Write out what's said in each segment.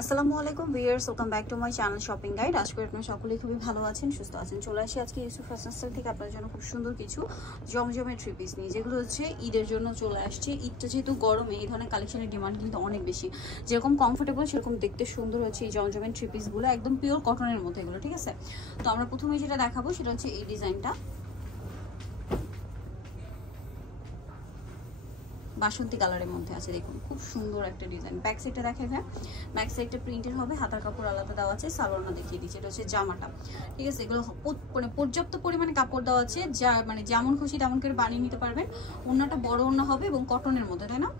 আসসালামু আলাইকুম viewers, welcome back to my channel shopping guide. আজকে আপনারা সকলেই খুবই ভালো আছেন, সুস্থ আছেন। চলে আসি আজকে ইউসুফ ফ্যাশন স্টাইল থেকে আপনাদের জন্য খুব সুন্দর কিছু জমজমের থ্রি পিস নিয়ে, যেগুলো হচ্ছে ঈদের জন্য চলে আসছে। ঈদটা যেহেতু গরমে, এই ধরনের কালেকশনের ডিমান্ড কিন্তু অনেক বেশি। যেরকম কমফোর্টেবল সেরকম দেখতে সুন্দর হচ্ছে এই জমজমের থ্রি পিসগুলো, একদম পিওর কটনের মধ্যে এগুলো, ঠিক আছে? তো আমরা প্রথমে যেটা দেখাবো সেটা হচ্ছে এই ডিজাইনটা, বাসন্তী কালারের মধ্যে আছে। দেখুন খুব সুন্দর একটা ডিজাইন। ব্যাক সাইডটা দেখেন, হ্যাঁ ব্যাক সাইডটা প্রিন্টের হবে, হাতার কাপড় আলাদা দেওয়া আছে, সালোয়ারটা দেখিয়ে দিচ্ছি। এটা হচ্ছে জামাটা, ঠিক আছে? এগুলো মানে পর্যাপ্ত পরিমাণে কাপড় দেওয়া আছে, যা মানে যেমন খুশি তেমন করে বানিয়ে নিতে পারবেন। ওড়নাটা বড় ওড়না হবে এবং কটনের মধ্যে, তাই না?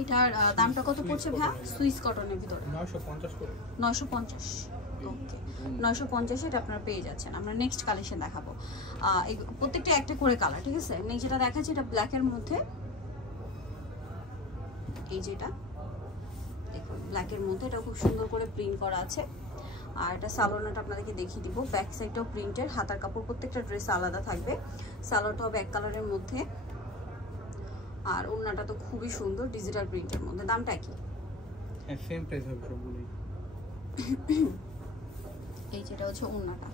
এটার দামটা কত পড়ছে ভাইয়া? সুইস কটনের ভিতরে 950। ওকে, 950 এটা আপনারা পেয়ে যাচ্ছেন। আমরা নেক্সট কালেকশন দেখাবো। প্রত্যেকটা একটা করে কালার, ঠিক আছে? নেক্সট যেটা দেখাচ্ছি এটা ব্ল্যাকের মধ্যে, এই যেটা দেখুন ব্ল্যাকের মধ্যে, এটা খুব সুন্দর করে প্রিন্ট করা আছে। আর এটা সালোয়ারটা আপনাদেরকে দেখিয়ে দিব। ব্যাক সাইডটাও প্রিন্টের, হাতার কাপড় প্রত্যেকটা ড্রেস আলাদা থাকবে। সালোয়ারটা হবে এক কালারের মধ্যে, আর ওড়নাটা তো খুবই সুন্দর ডিজিটাল প্রিন্টের মধ্যে। দামটা কি? সেম প্রাইস হবে সবগুলোই। এই যেটা হচ্ছে ওড়নাটা,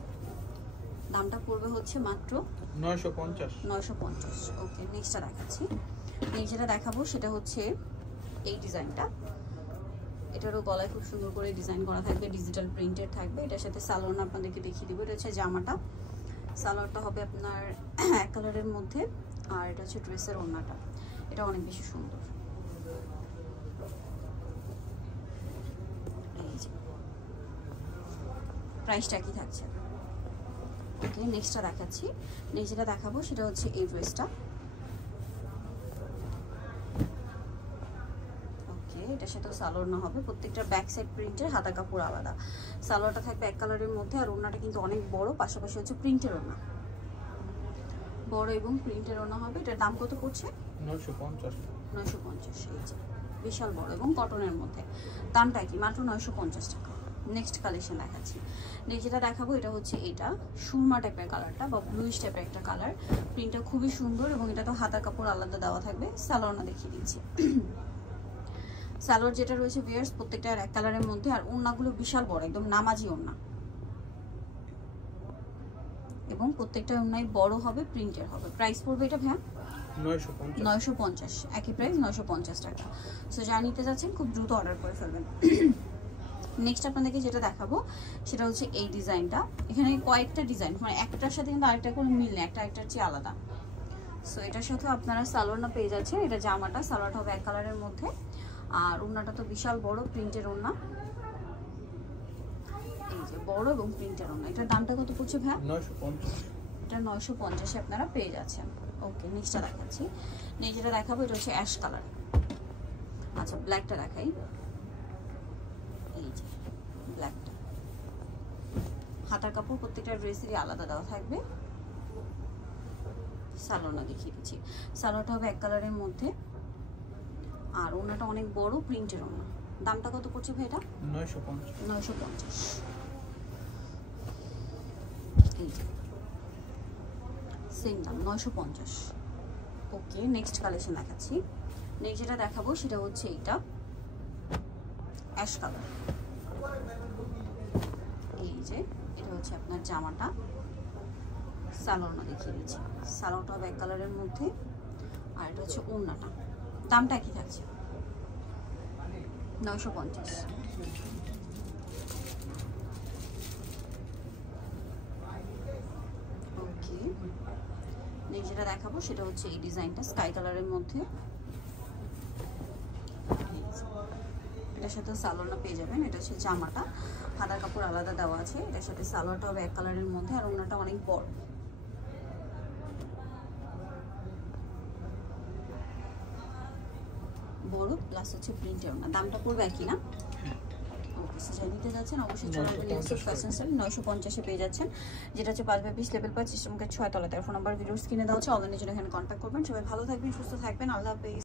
দামটা পড়বে হচ্ছে মাত্র 950। ওকে, নেক্সটটা দেখাচ্ছি। নেক্সট যেটা দেখাবো সেটা হচ্ছে এই ডিজাইনটা। এটারও গলায় খুব সুন্দর করে ডিজাইন করা থাকবে, ডিজিটাল প্রিন্টেড থাকবে। এটার সাথে সালোয়ার আপনাদেরকে দেখিয়ে দিব। এটা হচ্ছে জামাটা, সালোয়ারটা হবে আপনার এক কালারের মধ্যে, আর এটা হচ্ছে ড্রেসের ওড়নাটা। এটা অনেক বেশি সুন্দর। এই যে প্রাইসটা কি থাকছে? ওকে, নেক্সটটা দেখাচ্ছি। নেক্সট যেটা দেখাবো সেটা হচ্ছে এই ড্রেসটা। ওকে, এটার সাথে সালোয়ার না হবে, প্রত্যেকটা ব্যাক সাইড প্রিন্টের, হাতা কাপড় আলাদা। সালোয়ারটা থাকবে এক কালারের মধ্যে, আর ওড়নাটা কিন্তু অনেক বড়, পাশাপাশি হচ্ছে প্রিন্টের ওড়না, বড় এবং প্রিন্টের ওড়না হবে। এটার দাম কত পড়ছে? 950। এই যে বিশাল বড় এবং কটনের মধ্যে, দামটা কি? মাত্র 950 টাকা। নেক্সট কালেকশন দেখাচ্ছি। নেক্সট যেটা দেখাবো এটা হচ্ছে এটা সুরমা টাইপের কালারটা বা ব্লুইশ টাইপের একটা কালার। প্রিন্টটা খুবই সুন্দর এবং এটা তো হাতার কাপড় আলাদা দেওয়া থাকবে। সালোয়ারটা দেখিয়ে দিচ্ছি। সালোয়ার যেটা রয়েছে ভিউয়ার্স প্রত্যেকটা এক কালারের মধ্যে, আর ওড়নাগুলো বিশাল বড়, একদম নামাজি ওড়না, এবং প্রত্যেকটা ওড়নাই বড় হবে, প্রিন্টের হবে। প্রাইস পড়বে এটা ভাইয়া 950। একই প্রাইস 950 টাকা। সো যা নিতে যাচ্ছেন খুব দ্রুত অর্ডার করে ফেলবেন। নেক্সট আপনাদেরকে যেটা দেখাবো সেটা হচ্ছে এই ডিজাইনটা। এখানে কয়েকটা ডিজাইন, মানে একটার সাথে কিন্তু আরেকটা কোনো মিল নেই, একটা আরেকটার চেয়ে আলাদা। সো এটার সাথে আপনারা সালোয়ারটা পেয়ে যাচ্ছেন। এটা জামাটা, সালোয়ারটা হবে এক কালারের মধ্যে, আর ওড়নাটা তো বিশাল বড় প্রিন্টের ওড়না, এই যে বড় এবং প্রিন্টের ওড়না। এটার দামটা কত পড়ছে ভাই? 950। এটা 950 আপনারা পেয়ে যাচ্ছেন। ওকে, নেক্সটটা দেখাচ্ছি। নেক্সট যেটা দেখাবো এটা হচ্ছে অ্যাশ কালার। আচ্ছা, ব্ল্যাকটা দেখাই। এই যে ব্ল্যাকটা, হাতার কাপড় প্রত্যেকটা ড্রেসেরই আলাদা দেওয়া থাকবে। সালোয়ারটা দেখিয়ে দিচ্ছি। সালোয়ারটা হবে এক কালারের মধ্যে, আর ওড়নাটা অনেক বড় প্রিন্টের ওড়না। দামটা কত পড়ছে ভাই এটা? 950। এই যে সেম দাম 950। ওকে, নেক্সট কালেকশন দেখাচ্ছি। নেক্সট যেটা দেখাবো সেটা হচ্ছে এইটা অ্যাশ কালার। এই যে এটা হচ্ছে আপনার জামাটা, সালোয়ারটা দেখিয়ে দিচ্ছি। সালোয়ারটা হবে এক কালারের মধ্যে, আর এটা হচ্ছে ওড়নাটা। দামটা কি থাকছে? 950। ওকে, নেক্সট যেটা দেখাবো সেটা হচ্ছে এই ডিজাইনটা স্কাই কালারের মধ্যে। এটার সাথে সালোয়ারটা পেয়ে যাবেন। এটা হচ্ছে জামাটা, হাতার কাপড় আলাদা দেওয়া আছে। এটার সাথে সালোয়ারটা হবে এক কালারের মধ্যে, আর ওড়নাটা অনেক বড়। বড় প্লাস হচ্ছে প্রিন্টের ওড়না। দামটা পড়বে একই না? ওকে, সো নিতে যাচ্ছেন অবশ্যই চলে আসবেন ইউসুফ ফ্যাশন স্টাইল। 950 পেয়ে যাচ্ছেন, যেটা হচ্ছে 5/20 লেভেল 5 সিস্টেমকে 6 তলাতে। ফোন নাম্বার ভিডিওস কিনে দেওয়া হচ্ছে, অনলাইনে জন্য এখানে কন্ট্যাক্ট করবেন। সবাই ভালো থাকবেন, সুস্থ থাকবেন, আল্লাহ হাফেজ।